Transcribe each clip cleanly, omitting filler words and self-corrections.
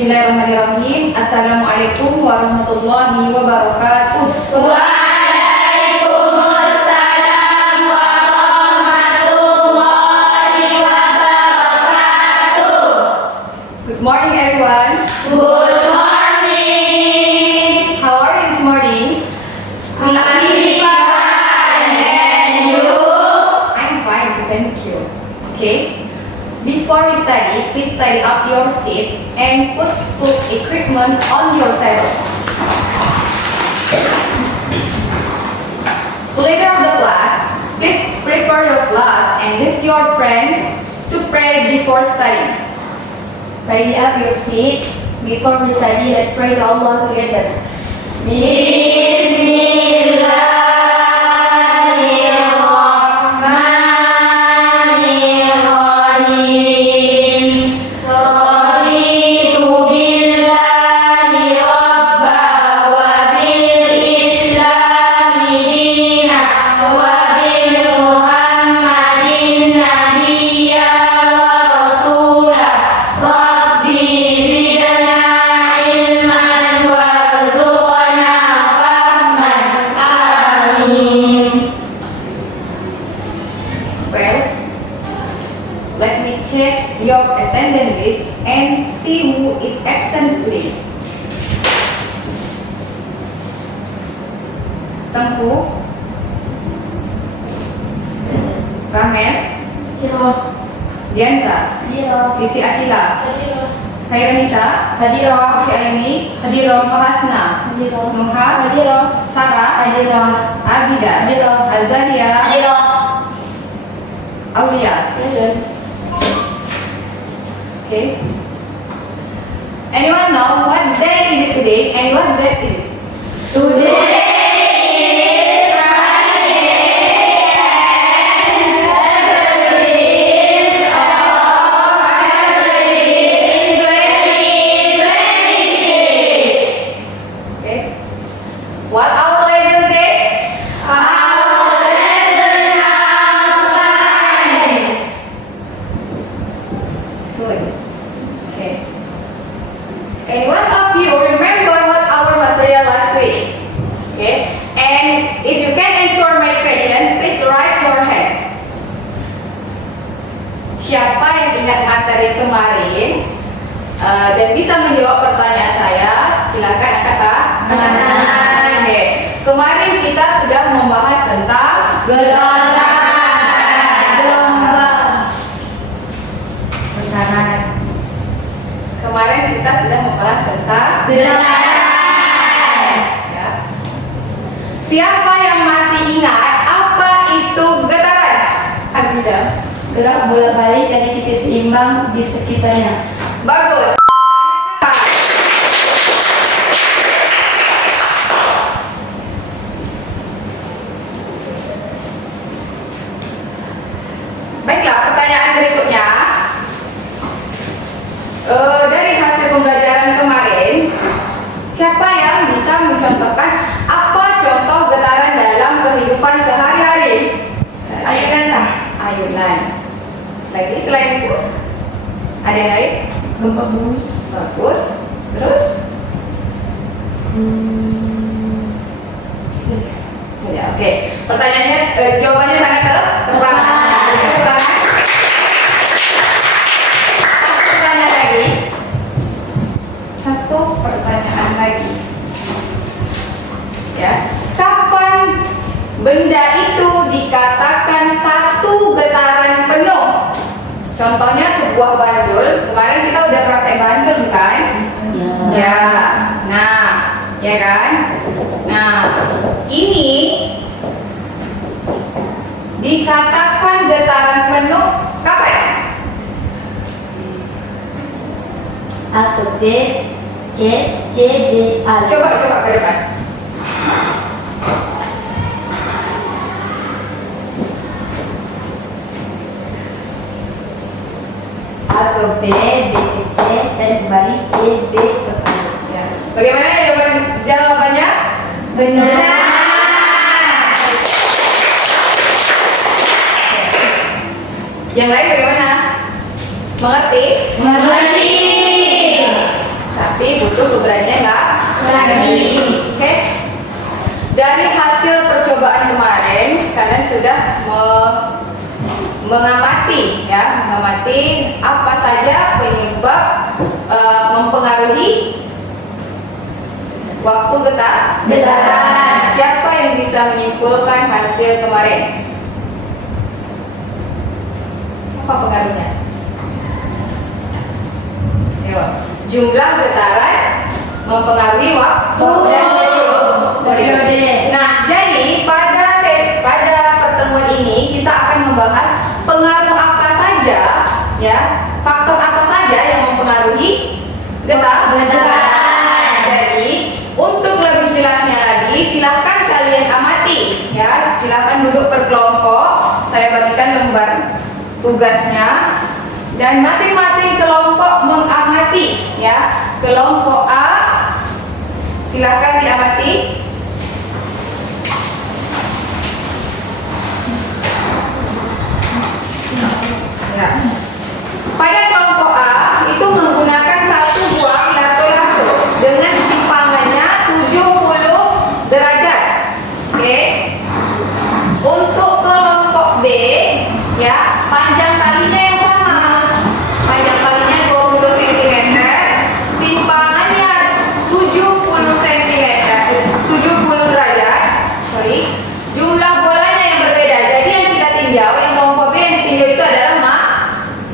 Bismillahirrahmanirrahim. Assalamualaikum warahmatullahi wabarakatuh. Waalaikumsalam warahmatullahi wabarakatuh. Good morning, everyone. Good morning. How are you this morning? I'm fine. And you? I'm fine, thank you. Okay. Before we study, please tie up your seat and put school equipment on your table. Leader of the class, please prepare your class and lead your friend to pray before studying. Tidy up your seat. Before we study, let's pray to Allah together. Bismillahirrahmanirrahim. Raditu billahi rabba wa bil islami dina wa bil muhammadin nabiyya wa rasulah. Rabbi zidna ilman warzuqna fahman. Amin. Well, let me check your attendance list and see who is absent today. Tengku, Ramel, Diandra, Siti Akila, Khairanisa, Sofi Aini, Mahasna, Nuha, Sarah, Abida, Azalia, Aulia. Okay. Anyone know what day is it today and what date it is? Today is Friday and 17th of February 2026. Okay. What our lesson today? Our lesson of science. Good. Okay. And one of you remember what our material last week? Okay. And if you can answer my question, please raise your hand. Siapa yang ingat materi kemarin dan bisa menjawab pertanyaan saya? Silakan angkat tangan. Oke. Kemarin kita sudah membahas tentang Kemarin kita sudah membahas tentang ya. Siapa yang masih ingat apa itu getaran? Abida. Gerak bola balik dari titik seimbang di sekitarnya. Bagus. Baiklah, pertanyaan berikutnya. Dari hasil pembelajaran kemarin, siapa yang bisa mencontohkan apa contoh getaran dalam kehidupan sehari-hari? Ayunan. Lagi selain itu, ada yang lain? Gempa bumi. Bagus. Terus? Ya, oke. Pertanyaannya, jawabannya sangat tepat. Satu pertanyaan lagi. Ya. Kapan benda itu dikatakan satu getaran penuh? Contohnya sebuah bandul. Kemarin kita udah praktek bandul kan? Ya. Nah, ya kan? Nah, ini dikatakan getaran penuh kapan? A ke B, C, B, A. Coba ke depan. A ke B, B ke C, dan kembali C, B ke A. Ya. Bagaimana jawabannya? Benar. Yang lain bagaimana? Mengerti? Mengerti. Oke. Dari hasil percobaan kemarin, kalian sudah mengamati apa saja penyebab mempengaruhi waktu getaran. Siapa yang bisa menyimpulkan hasil kemarin? Apa pengaruhnya? Ayo. Jumlah getaran mempengaruhi waktu dan periode. Nah, jadi pada pertemuan ini kita akan membahas pengaruh apa saja, ya, faktor apa saja yang mempengaruhi getaran. Jadi, untuk lebih jelasnya lagi, silahkan kalian amati, ya, silahkan duduk berkelompok. Saya bagikan lembar tugasnya dan masing-masing kelompok mengamati, ya. Kelompok A, silahkan diamati. Ya. Pada kelompok A itu menggunakan satu buah lato-lato dengan simpangannya 70 derajat. Oke. Untuk kelompok B, ya, panjang talinya yang sama. Panjang talinya 20 cm, simpangannya 70 cm, 70 derajat. Sorry. Jumlah bolanya yang berbeda. Jadi yang kita tinjau, yang kelompok B yang ditinjau itu adalah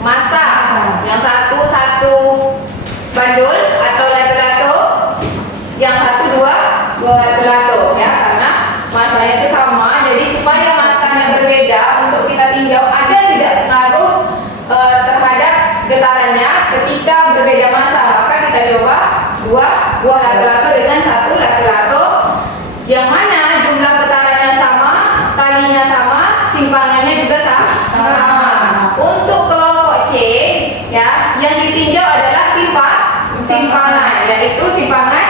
massa. Yang satu bandul atau lato-lato, yang satu dua lato-lato, ya, karena masanya itu sama. Jadi supaya masanya berbeda untuk kita tinjau ada tidak pengaruh terhadap getarannya ketika berbeda massa, maka kita coba dua buah lato-lato dengan satu lato-lato yang mana jumlah getarannya sama, talinya sama, simpangannya juga sama. Untuk kelompok C, ya, yang ditinjau adalah simpangan, yaitu simpangan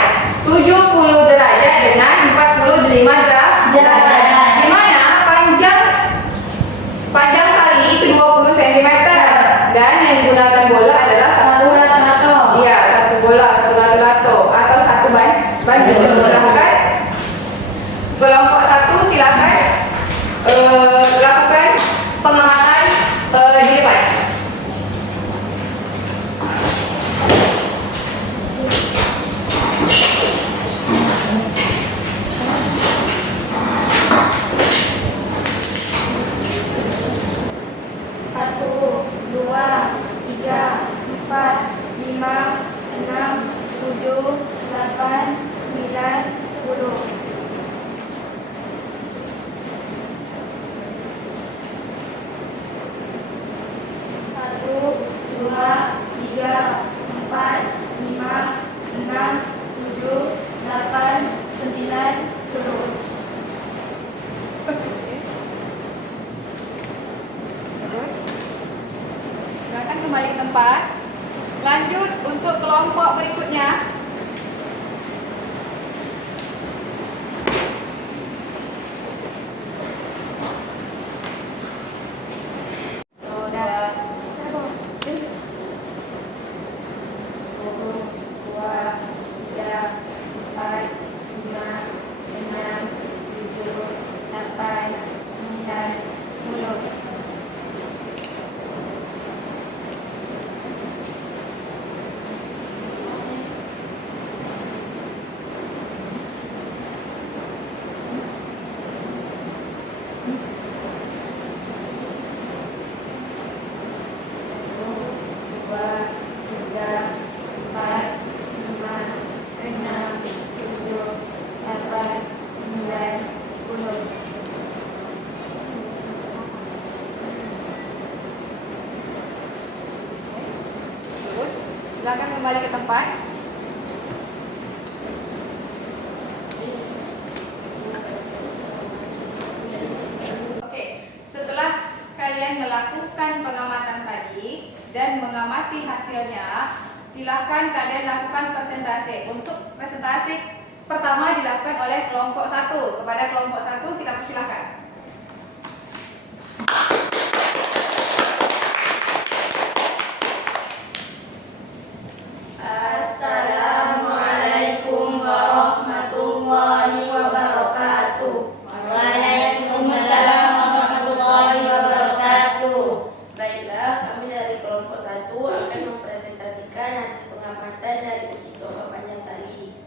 70 derajat dengan 45 derajat. Di mana panjang tali itu 20 cm dan yang digunakan bola adalah satu lato. Iya, satu bola, satu lato atau satu bandul. Silahkan kelompok 1 silakan lakukan pengamatan di depan. Terus, silakan kembali ke tempat. Lanjut untuk kelompok berikutnya. Silakan kembali ke tempat. Oke, setelah kalian melakukan pengamatan tadi dan mengamati hasilnya, silakan kalian lakukan presentasi. Untuk presentasi pertama dilakukan oleh kelompok 1. Kepada kelompok 1 kita persilahkan. Assalamualaikum warahmatullahi pengamatan dari uji coba panjang tali.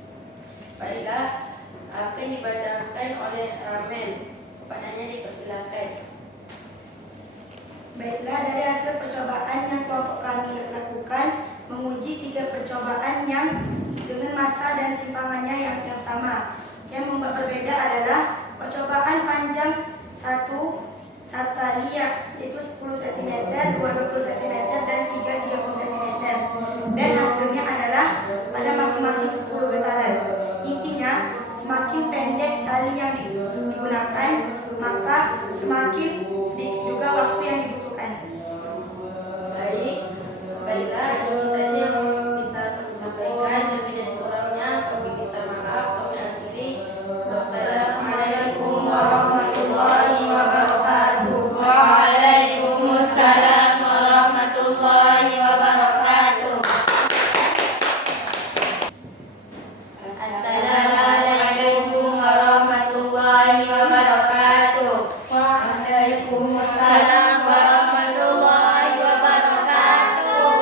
Baiklah, akan dibacakan oleh Ramen. Kepadanya dipersilakan. Baiklah, dari hasil percobaan yang kelompok kami lakukan, menguji 3 percobaan yang dengan masa dan simpangannya yang sama. Yang membuat berbeda adalah percobaan panjang satu tali yaitu 10 cm, 2 20 cm, dan 3 30 cm. Dan hasilnya adalah pada masing-masing 10 getaran. Intinya, semakin pendek tali yang digunakan, maka semakin sedikit juga waktu yang dibutuhkan. Baiklah, ini saja yang bisa kami sampaikan. Lebih dan kurangnya kami minta maaf. Kami akhiri. Wassalamualaikum warahmatullahi wabarakatuh. Waalaikumsalam warahmatullahi wabarakatuh. Assalamualaikum warahmatullahi wabarakatuh. Waalaikumsalam warahmatullahi wabarakatuh.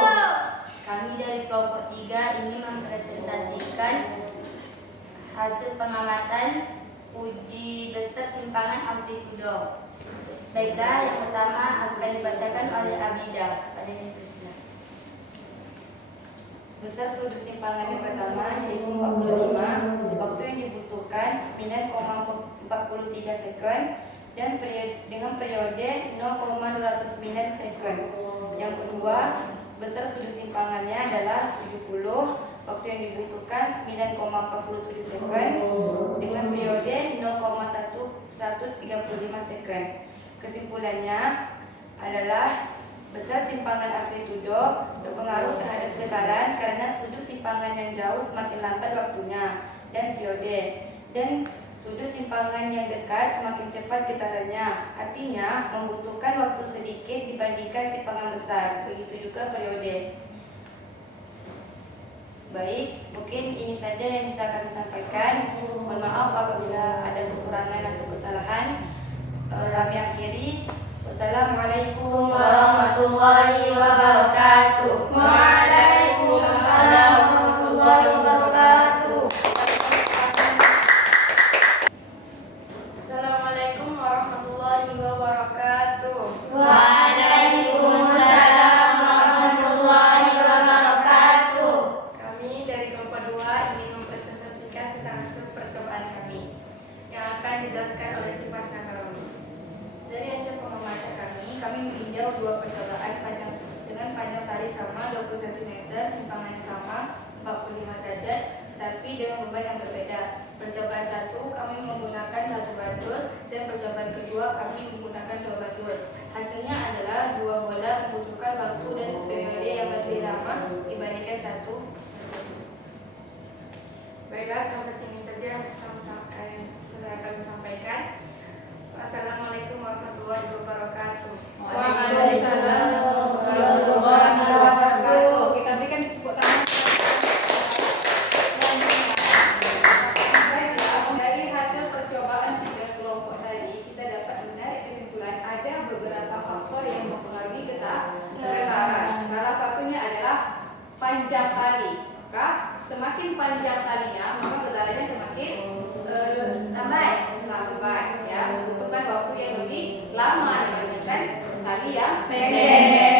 Kami dari kelompok 3 ingin mempresentasikan hasil pengamatan uji besar simpangan amplitudo. Baiklah, yang pertama akan dibacakan oleh Abida. Pada yang persilakan. Besar sudut simpangan yang pertama yaitu 45, waktu yang dibutuhkan 9,43 second dan dengan periode 0,209 second. Yang kedua, besar sudut simpangannya adalah 70, waktu yang dibutuhkan 9,47 second dengan periode 0,135 second. Kesimpulannya adalah besar simpangan amplitudo berpengaruh terhadap getaran karena sudut simpangan yang jauh semakin lambat waktunya dan periode, dan sudut simpangan yang dekat semakin cepat getarannya. Artinya membutuhkan waktu sedikit dibandingkan simpangan besar. Begitu juga periode. Baik, mungkin ini saja yang bisa kami sampaikan. Mohon maaf apabila ada kekurangan atau kesalahan. Kami akhiri. Wassalamualaikum Warahmatullahi wabarakatuh. Waalaikumsalam warahmatullahi wabarakatuh. Assalamualaikum warahmatullahi wabarakatuh. Waalaikumsalam warahmatullahi wabarakatuh. Kami dari kelompok 2 ingin mempresentasikan tentang hasil percobaan kami yang akan dijelaskan oleh si pasangan. Dari hasil pengamatan kami meninjau 2 percobaan dengan panjang sari sama 20 cm, simpangan sama 45 derajat, tapi dengan beban yang berbeda. Percobaan 1 kami menggunakan 1 bandul dan percobaan kedua kami menggunakan 2 bandul. Hasilnya adalah 2 bola membutuhkan waktu dan periode yang lebih lama dibandingkan 1 bandul. Baiklah, sampai sini saja yang sudah kami sampaikan. Assalamualaikum warahmatullahi wabarakatuh. Waalaikumsalam warahmatullahi wabarakatuh. Kita berikan tepuk tangan. Baiklah, dari hasil percobaan 3 kelompok tadi, kita dapat menarik kesimpulan ada beberapa faktor yang mempengaruhi getaran. Salah satunya adalah panjang tali. Maka semakin panjang talinya, maka getarannya semakin lambat, ya, membutuhkan waktu yang lebih lama dibandingkan tali yang pendek.